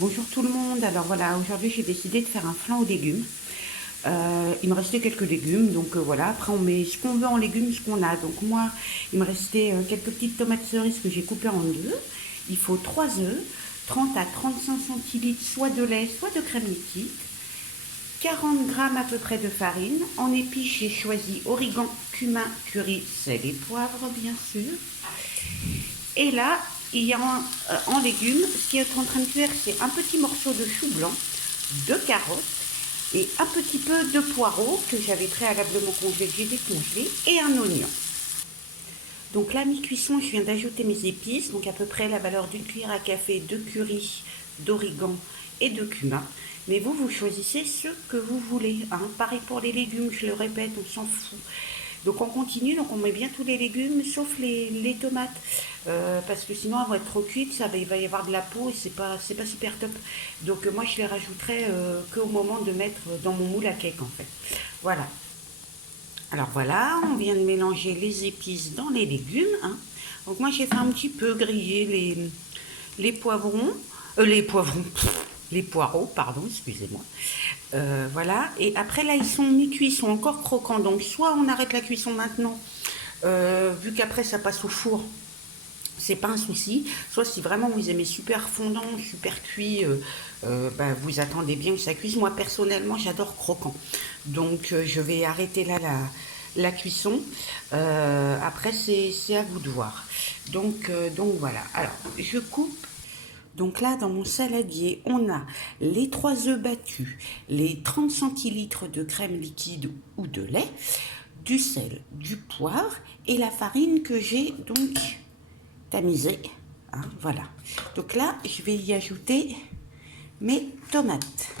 Bonjour tout le monde, alors voilà, aujourd'hui j'ai décidé de faire un flan aux légumes. Il me restait quelques légumes, donc voilà, après on met ce qu'on veut en légumes, ce qu'on a. Donc moi, il me restait quelques petites tomates cerises que j'ai coupées en deux. Il faut 3 œufs, 30 à 35 centilitres soit de lait, soit de crème liquide, 40 grammes à peu près de farine. En épices, j'ai choisi origan, cumin, curry, sel et poivre bien sûr. Et là, il y a en légumes, ce qui est en train de cuire, c'est un petit morceau de chou blanc, de carottes et un petit peu de poireau que j'avais préalablement congelé, que j'ai décongelé, et un oignon. Donc là, mi-cuisson, je viens d'ajouter mes épices, donc à peu près la valeur d'une cuillère à café de curry, d'origan et de cumin. Mais vous, vous choisissez ce que vous voulez, hein. Pareil pour les légumes, je le répète, on s'en fout. Donc on continue, donc on met bien tous les légumes, sauf les tomates. Parce que sinon elles vont être trop cuites, il va y avoir de la peau et c'est pas super top. Donc moi je les rajouterai qu'au moment de mettre dans mon moule à cake en fait. Voilà. Alors voilà, on vient de mélanger les épices dans les légumes, hein. Donc moi j'ai fait un petit peu griller les poivrons, les poireaux, pardon, excusez-moi. Voilà, et après là ils sont mi-cuits, ils sont encore croquants, donc soit on arrête la cuisson maintenant, vu qu'après ça passe au four, c'est pas un souci. Soit si vraiment vous aimez super fondant, super cuit, bah, vous attendez bien que ça cuise. Moi personnellement, j'adore croquant. Donc je vais arrêter là la cuisson. Après, c'est à vous de voir. Donc voilà. Alors, je coupe. Donc là, dans mon saladier, on a les 3 œufs battus, les 30 centilitres de crème liquide ou de lait, du sel, du poivre et la farine que j'ai donc tamisé, hein, voilà. Donc là, je vais y ajouter mes tomates.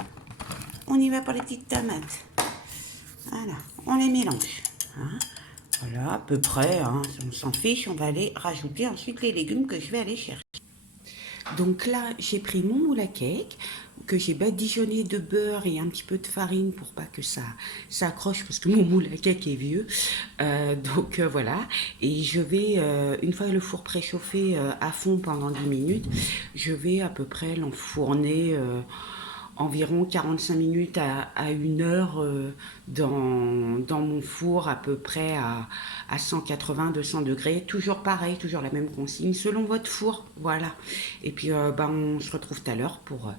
On y va pour les petites tomates. Voilà, on les mélange, hein. Voilà, à peu près, hein, on s'en fiche. On va aller rajouter ensuite les légumes que je vais aller chercher. Donc là, j'ai pris mon moule à cake que j'ai badigeonné de beurre et un petit peu de farine pour pas que ça accroche parce que mon moule à cake est vieux. Voilà. Et je vais, une fois le four préchauffé à fond pendant 10 minutes, je vais à peu près l'enfourner environ 45 minutes à 1 heure dans mon four à peu près à 180-200 degrés. Toujours pareil, toujours la même consigne, selon votre four. Voilà. Et puis on se retrouve tout à l'heure pour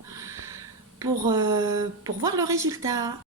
voir le résultat.